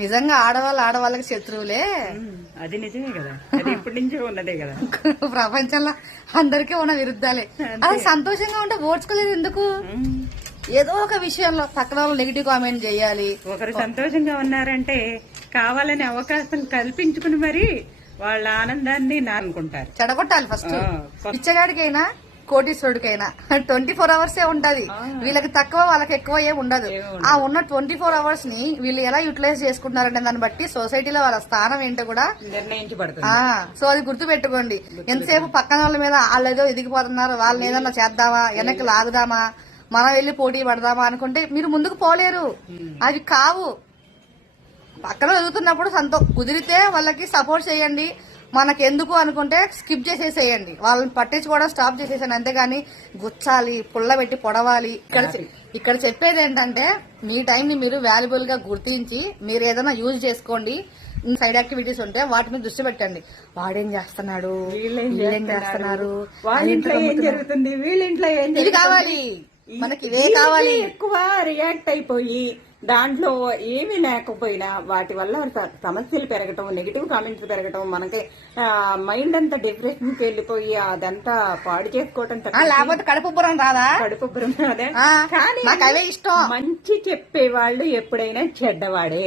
నిజంగా ఆడవాళ్ళకి శత్రువులే. అది నిజమే కదా, అది ఇప్పటి నుంచే ఉన్నదే కదా. ప్రపంచంలో అందరికీ ఉన్న విరుద్ధాలే. అది సంతోషంగా ఉంటే ఓడ్చుకోలేదు ఎందుకు? ఏదో ఒక విషయంలో పక్కన వాళ్ళు నెగిటివ్ కామెంట్ చేయాలి. ఒకరు సంతోషంగా ఉన్నారంటే కావాలని అవకాశం కల్పించుకుని మరి వాళ్ళ ఆనందాన్ని అనుకుంటారు. చెడగొట్టాలి ఫస్ట్. పిచ్చగాడికైనా కోటీశ్వరుడికైనా 24 అవర్సే ఉంటది. వీళ్ళకి తక్కువ వాళ్ళకి ఎక్కువ ఏం ఉండదు. ఆ ఉన్న 24 అవర్స్ ని వీళ్ళు ఎలా యూటిలైజ్ చేసుకుంటున్నారనే దాన్ని బట్టి సొసైటీలో వాళ్ళ స్థానం ఏంటో కూడా నిర్ణయించబడుతుంది. సో అది గుర్తు పెట్టుకోండి. ఎంతసేపు పక్కన వాళ్ళ మీద వాళ్ళు ఏదో ఎదిగిపోతున్నారు, వాళ్ళని ఏదన్నా చేద్దామా, వెనక్కి లాగుదామా, మనం వెళ్ళి పోటీ పడదామా అనుకుంటే మీరు ముందుకు పోలేరు. అవి కావు. పక్కన ఎదుగుతున్నప్పుడు కుదిరితే వాళ్ళకి సపోర్ట్ చేయండి. మనకెందుకు అనుకుంటే స్కిప్ చేసేసేయండి. వాళ్ళని పట్టించుకోవడం స్టాప్ చేసేసాను. అంతేగాని గుచ్చాలి, పుల్లబెట్టి పొడవాలి. ఇక్కడ చెప్పేది ఏంటంటే మీ టైం ని మీరు వాల్యుబుల్ గా గుర్తించి మీరు ఏదైనా యూజ్ చేసుకోండి. సైడ్ యాక్టివిటీస్ ఉంటే వాటి మీద దృష్టి పెట్టండి. వాడేం చేస్తున్నాడు, వీళ్ళేం చేస్తున్నారు, ఇది కావాలి మనకి, ఇవే కావాలి. ఎక్కువ రియాక్ట్ అయిపోయి దాంట్లో ఏమీ లేకపోయినా వాటి వల్ల సమస్యలు పెరగటం, నెగిటివ్ కామెంట్స్ పెరగటం, మనకి మైండ్ అంతా డిప్రెషన్ కి వెళ్ళిపోయి అదంతా పాడు చేసుకోవటం. లేకపోతే కడుపుబ్బరం రాదా? కడుపుబ్బరం రాదా? కానీ నాకు అవే ఇష్టం. మంచి చెప్పేవాళ్ళు ఎప్పుడైనా చెడ్డవాడే.